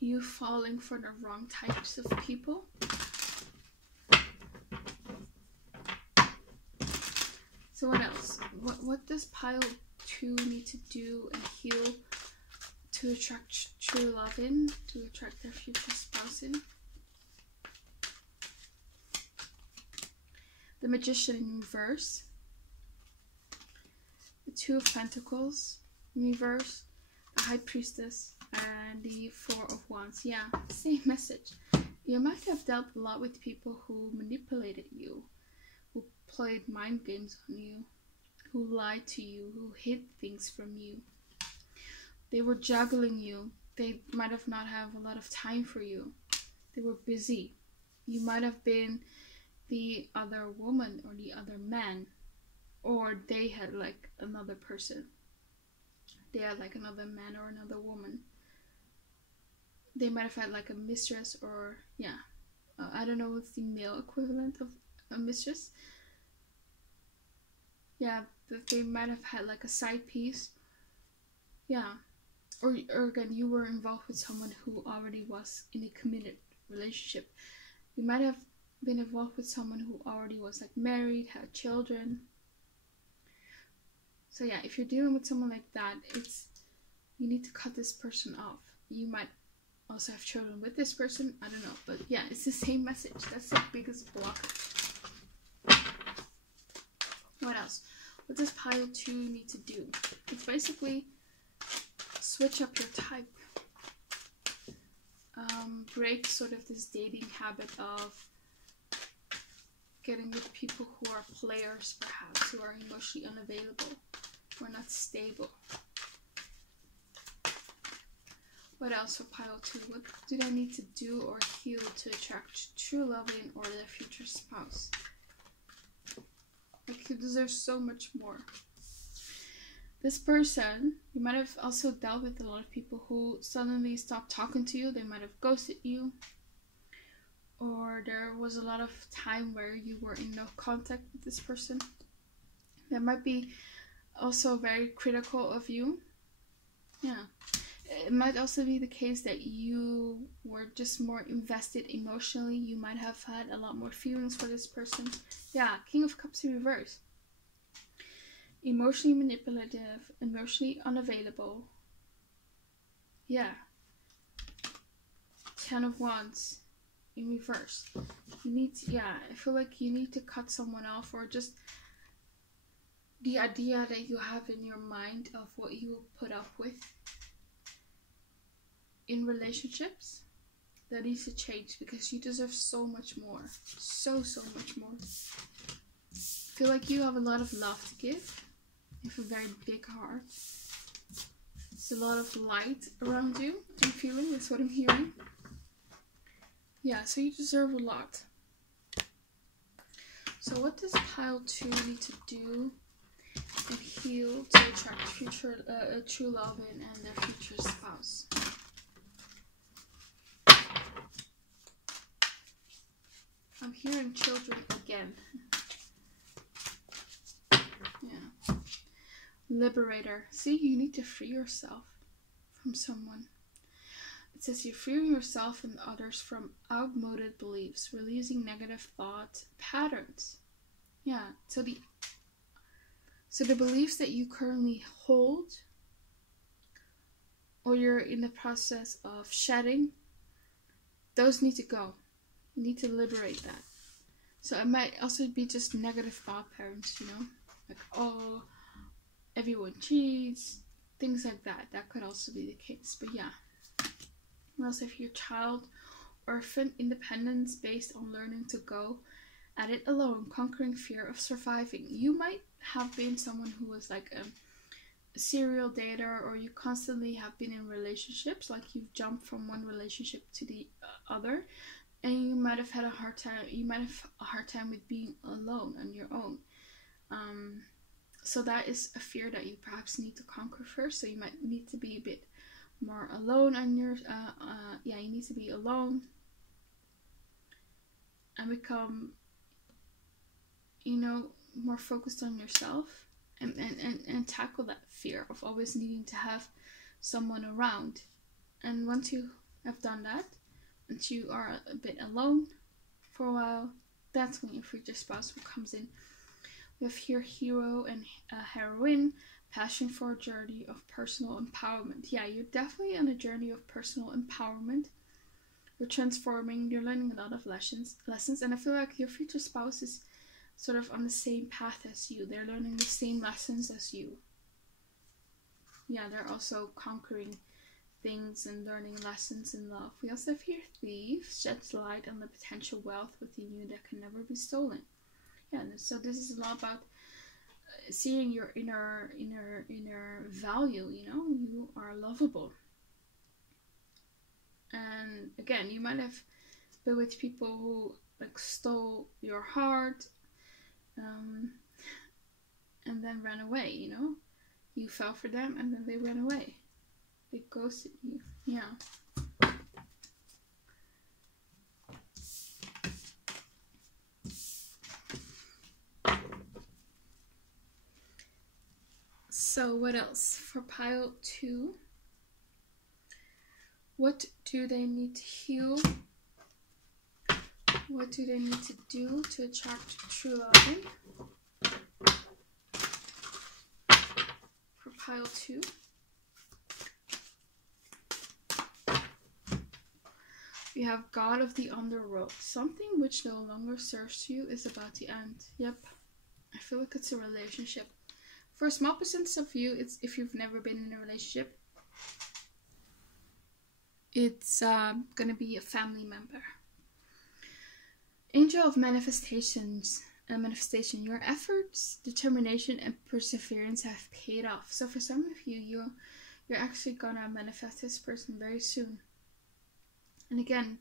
you falling for the wrong types of people. So what else? What does pile 2 need to do and heal to attract true love in, to attract their future spouse in? The Magician in reverse. The 2 of Pentacles in reverse. The High Priestess and the 4 of Wands. Yeah, same message. You might have dealt a lot with people who manipulated you, who played mind games on you, who lied to you, who hid things from you. They were juggling you. They might have not have a lot of time for you. They were busy. You might have been the other woman or the other man, or they had like another person. They had like another man or another woman. They might have had like a mistress, or I don't know what's the male equivalent of a mistress. Yeah, but they might have had like a side piece. Yeah. Or again, you were involved with someone who already was in a committed relationship. You might have been involved with someone who already was like married, had children. So yeah, if you're dealing with someone like that, you need to cut this person off. You might also have children with this person, I don't know, but yeah, it's the same message. That's the biggest block. What else? What does pile 2 need to do? It's basically switch up your type. Break sort of this dating habit of getting with people who are players, perhaps, who are emotionally unavailable, who are not stable. What else for pile 2? What do they need to do or heal to attract true love in or their future spouse? Like, you deserve so much more. This person, you might have also dealt with a lot of people who suddenly stopped talking to you. They might have ghosted you. Or there was a lot of time where you were in no contact with this person. They might be also very critical of you. Yeah. It might also be the case that you were just more invested emotionally. You might have had a lot more feelings for this person. Yeah, King of Cups in reverse. Emotionally manipulative, emotionally unavailable. Yeah. 10 of Wands in reverse. You need to, yeah, I feel like you need to cut someone off, or just the idea that you have in your mind of what you will put up with in relationships, that needs to change, because you deserve so much more. So much more. I feel like you have a lot of love to give. You have a very big heart. There's a lot of light around you. I'm feeling, that's what I'm hearing. Yeah, so you deserve a lot. So what does pile 2 need to do and heal to attract future true love in and their future spouse? I'm hearing children again. Yeah. Liberator. See, you need to free yourself from someone. It says you're freeing yourself and others from outmoded beliefs, releasing negative thought patterns. Yeah. So the beliefs that you currently hold, or you're in the process of shedding, those need to go. You need to liberate that. So it might also be just negative thought patterns, you know? Like, oh, everyone cheats, things like that. That could also be the case. But yeah. Also, if your child, orphan, independence based on learning to go at it alone, conquering fear of surviving. You might have been someone who was like a serial dater, or you constantly have been in relationships, like you've jumped from one relationship to the other. And you might have had a hard time. You might have a hard time with being alone on your own. So that is a fear that you perhaps need to conquer first. So you might need to be a bit more alone on your. Yeah, you need to be alone and become, you know, more focused on yourself, and tackle that fear of always needing to have someone around. And once you have done that, and you are a bit alone for a while, that's when your future spouse comes in. We have here hero and heroine, passion for a journey of personal empowerment. Yeah, you're definitely on a journey of personal empowerment. You're transforming, you're learning a lot of lessons, and I feel like your future spouse is sort of on the same path as you. They're learning the same lessons as you. Yeah, they're also conquering things and learning lessons in love. We also have here thief, sheds light on the potential wealth within you that can never be stolen. Yeah, so this is a lot about seeing your inner value. You know, you are lovable. And again, you might have been with people who like stole your heart, and then ran away. You know, you fell for them and then they ran away. They ghosted you. Yeah. So what else for pile 2? What do they need to heal? What do they need to do to attract true love? pile 2. We have God of the Underworld. Something which no longer serves you is about to end. Yep. I feel like it's a relationship. For a small percentage of you, it's if you've never been in a relationship, it's gonna be a family member. Angel of Manifestations. Manifestation. Your efforts, determination, and perseverance have paid off. So for some of you, you're actually gonna manifest this person very soon. And again,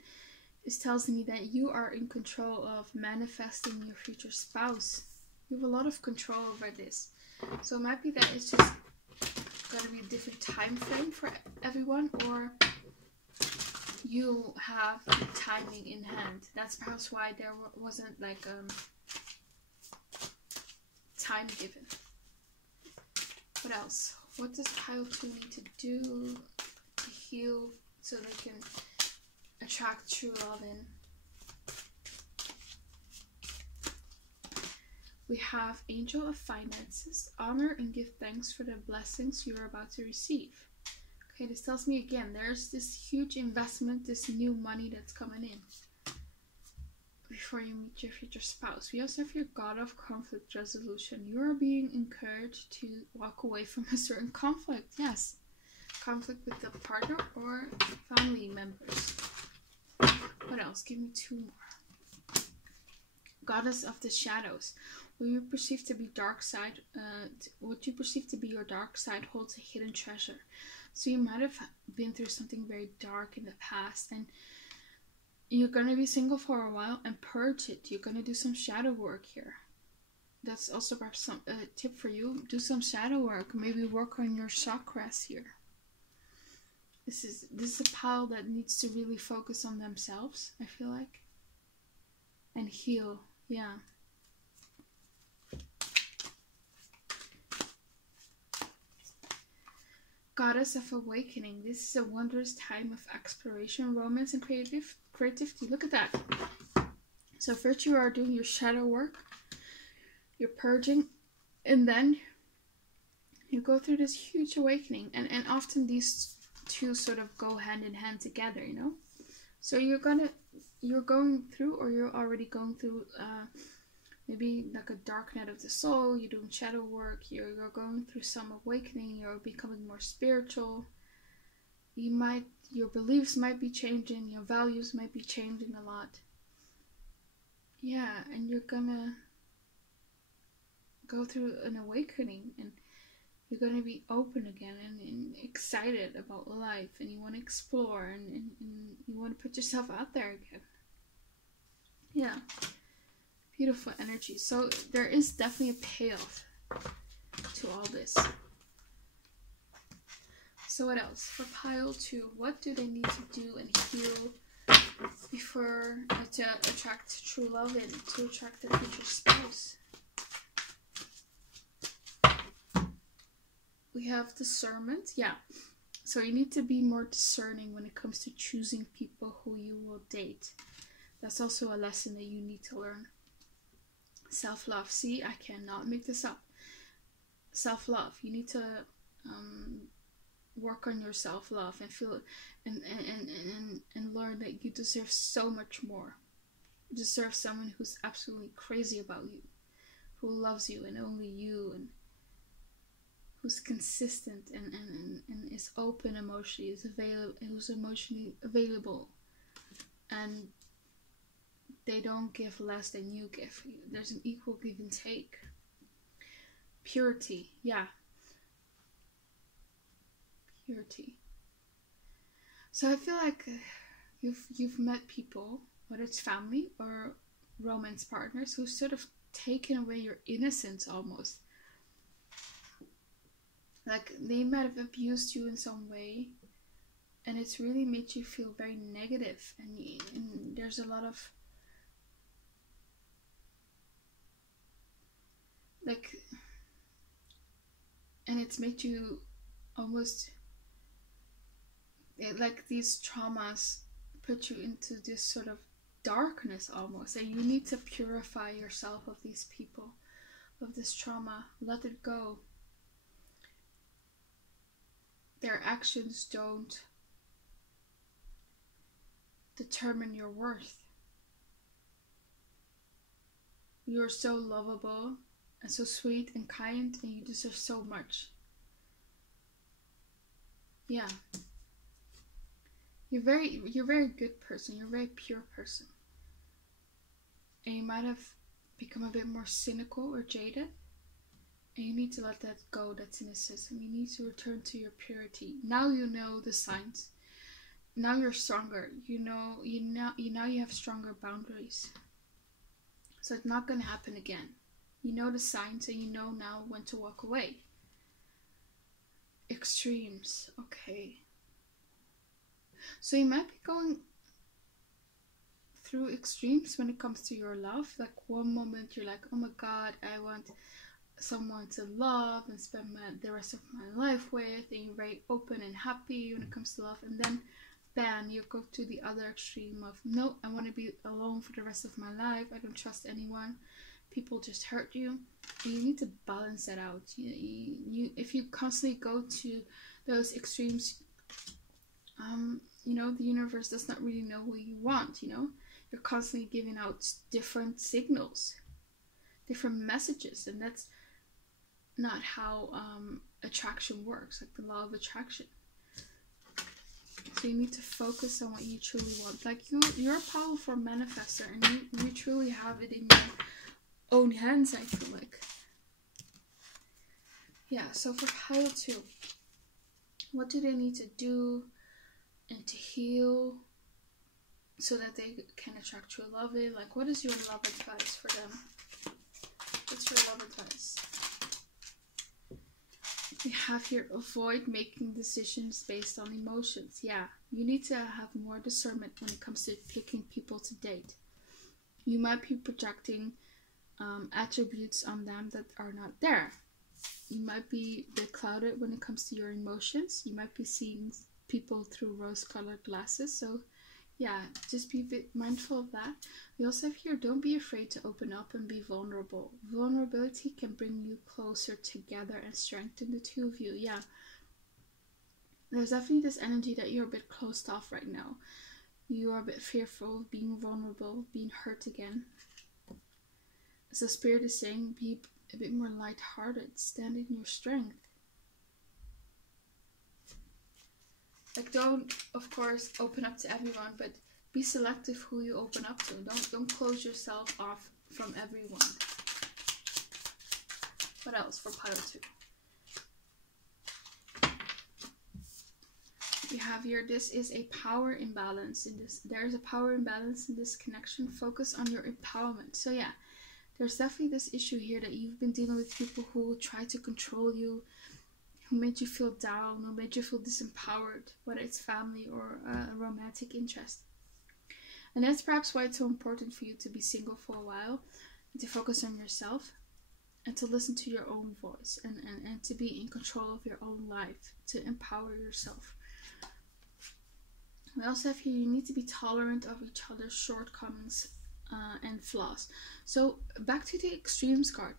this tells me that you are in control of manifesting your future spouse. You have a lot of control over this. So it might be that it's just going to be a different time frame for everyone, or you have the timing in hand. That's perhaps why there wasn't like time given. What else? What does pile 2 need to do to heal so they can attract true love in? We have Angel of Finances. Honor and give thanks for the blessings you are about to receive. Okay, this tells me again, there's this huge investment, this new money that's coming in before you meet your future spouse. We also have your God of Conflict Resolution. You are being encouraged to walk away from a certain conflict. Yes, conflict with the partner or family members. What else? Give me 2 more. Goddess of the Shadows. What you perceive to be your dark side holds a hidden treasure. So you might have been through something very dark in the past, and you're gonna be single for a while and purge it. You're gonna do some shadow work here. That's also perhaps some tip for you. Do some shadow work. Maybe work on your chakras here. This is a pile that needs to really focus on themselves, I feel like. And heal. Yeah. Goddess of Awakening. This is a wondrous time of exploration, romance, and creativity. Look at that. So first you are doing your shadow work. You're purging. And then you go through this huge awakening. And often these two sort of go hand in hand together, you know? So you're going through, or you're already going through maybe like a dark night of the soul. You're doing shadow work. You're going through some awakening. You're becoming more spiritual. Your beliefs might be changing. Your values might be changing a lot. Yeah, and you're gonna go through an awakening, and you're gonna be open again and excited about life, and you want to explore, and you want to put yourself out there again. Yeah. Beautiful energy. So there is definitely a payoff to all this. So what else? For pile 2, what do they need to do and heal before to attract true love and to attract their future spouse? We have discernment. Yeah. So you need to be more discerning when it comes to choosing people who you will date. That's also a lesson that you need to learn. Self-love. See, I cannot make this up. Self-love. You need to work on your self-love and feel and learn that you deserve so much more. You deserve someone who's absolutely crazy about you, who loves you and only you, and who's consistent and is open emotionally, who's emotionally available, and they don't give less than you give. There's an equal give and take. Purity, yeah. Purity. So I feel like you've met people, whether it's family or romance partners, who've sort of taken away your innocence almost. Like they might have abused you in some way, and it's really made you feel very negative, and there's a lot of like, and it's made you almost like these traumas put you into this sort of darkness almost, and you need to purify yourself of these people, of this trauma. Let it go. their actions don't determine your worth. You're so lovable and so sweet and kind, and you deserve so much. Yeah. You're a very good person. You're a very pure person. And you might have become a bit more cynical or jaded. And you need to let that go, that cynicism. You need to return to your purity. Now you know the signs. Now you're stronger. Now you have stronger boundaries. So it's not going to happen again. You know the signs, and you know now when to walk away. Extremes. Okay. So you might be going through extremes when it comes to your love. Like one moment you're like, oh my god, I want someone to love and spend the rest of my life with, and you're very open and happy when it comes to love, and then bam, you go to the other extreme of, no, I want to be alone for the rest of my life, I don't trust anyone, people just hurt you. And you need to balance that out. If you constantly go to those extremes, the universe does not really know who you want. You're constantly giving out different signals, different messages, and that's not how attraction works, like the law of attraction. So you need to focus on what you truly want. Like you're a powerful manifestor, and you truly have it in your own hands, I feel like. Yeah, so for pile 2, what do they need to do and to heal so that they can attract true love? Like, what is your love advice for them? What's your love advice? We have here, avoid making decisions based on emotions. Yeah, you need to have more discernment when it comes to picking people to date. You might be projecting attributes on them that are not there. You might be a bit clouded when it comes to your emotions. You might be seeing people through rose-colored glasses. So yeah, just be a bit mindful of that. We also have here, don't be afraid to open up and be vulnerable. Vulnerability can bring you closer together and strengthen the two of you. Yeah, there's definitely this energy that you're a bit closed off right now. You are a bit fearful of being vulnerable, being hurt again. So Spirit is saying, be a bit more lighthearted, stand in your strength. Like, don't, of course, open up to everyone, but be selective who you open up to. Don't close yourself off from everyone. What else for pile 2? We have here, this is a power imbalance in this. There's a power imbalance in this connection. Focus on your empowerment. So yeah, there's definitely this issue here that you've been dealing with people who try to control you, who made you feel down, who made you feel disempowered, whether it's family or a romantic interest. And that's perhaps why it's so important for you to be single for a while, and to focus on yourself, and to listen to your own voice, and to be in control of your own life, to empower yourself. We also have here, you need to be tolerant of each other's shortcomings and flaws. So back to the extremes card.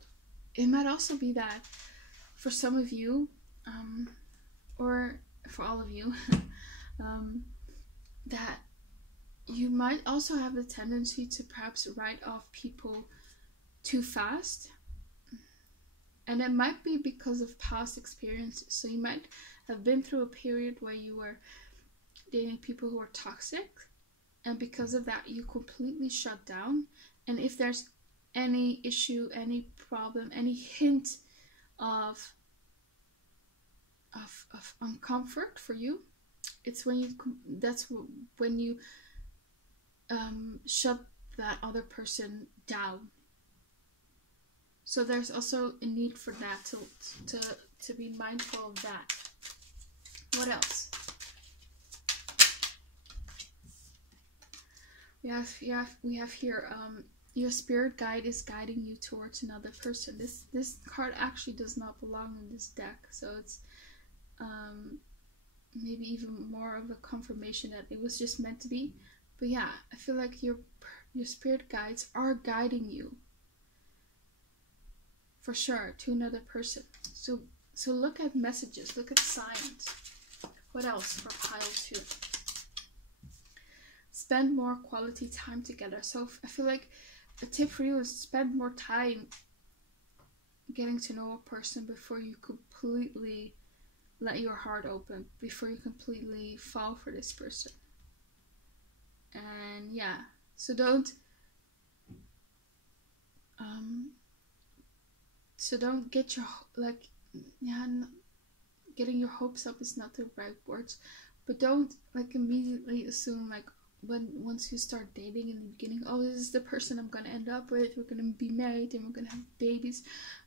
It might also be that for some of you, or for all of you, that you might also have the tendency to perhaps write off people too fast. And it might be because of past experiences. So you might have been through a period where you were dating people who were toxic, and because of that you completely shut down. And if there's any issue, any problem, any hint of uncomfort for you, it's when you shut that other person down. So there's also a need for that, to be mindful of that. What else? We have here, your spirit guide is guiding you towards another person. This card actually does not belong in this deck, so it's maybe even more of a confirmation that it was just meant to be. But yeah, I feel like your spirit guides are guiding you for sure to another person. So look at messages, look at signs. What else for pile 2? Spend more quality time together. So I feel like a tip for you is spend more time getting to know a person before you completely let your heart open, before you completely fall for this person. And yeah, so don't get your, like, yeah, getting your hopes up is not the right words, but don't like immediately assume like once you start dating in the beginning, oh, this is the person I'm gonna end up with, we're gonna be married and we're gonna have babies.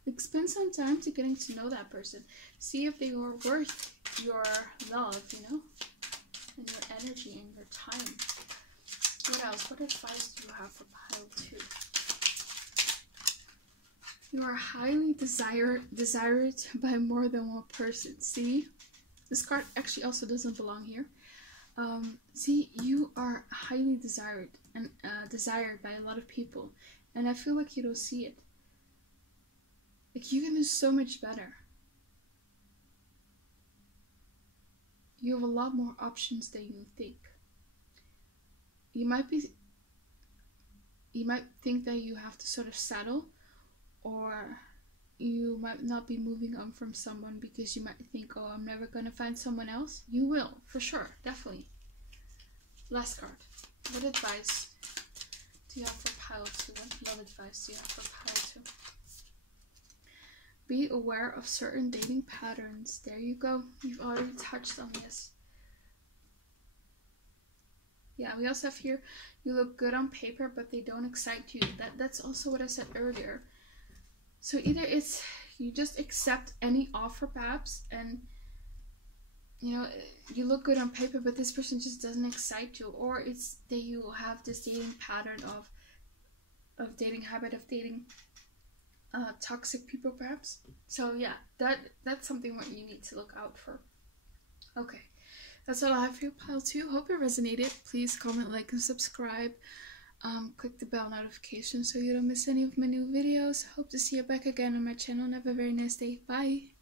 Like, spend some time to getting to know that person, see if they are worth your love, you know, and your energy and your time. What else? What advice do you have for pile 2? You are highly desired by more than one person. See, this card actually also doesn't belong here. See, you are highly desired and desired by a lot of people, and I feel like you don't see it. Like, you can do so much better. You have a lot more options than you think. You might think that you have to sort of settle, or you might not be moving on from someone because you might think, oh, I'm never gonna find someone else. You will, for sure, definitely. Last card. What advice do you have for pile 2? What love advice do you have for pile 2? Be aware of certain dating patterns. There you go. You've already touched on this. Yeah, we also have here, you look good on paper, but they don't excite you. That's also what I said earlier. So either it's you just accept any offer perhaps, and you know, you look good on paper, but this person just doesn't excite you, or it's that you have this dating pattern of dating habit of dating toxic people perhaps. So yeah, that's something what you need to look out for. Okay, that's all I have for you, pile 2. Hope it resonated. Please comment, like, and subscribe. Click the bell notification so you don't miss any of my new videos. Hope to see you back again on my channel, and have a very nice day. Bye.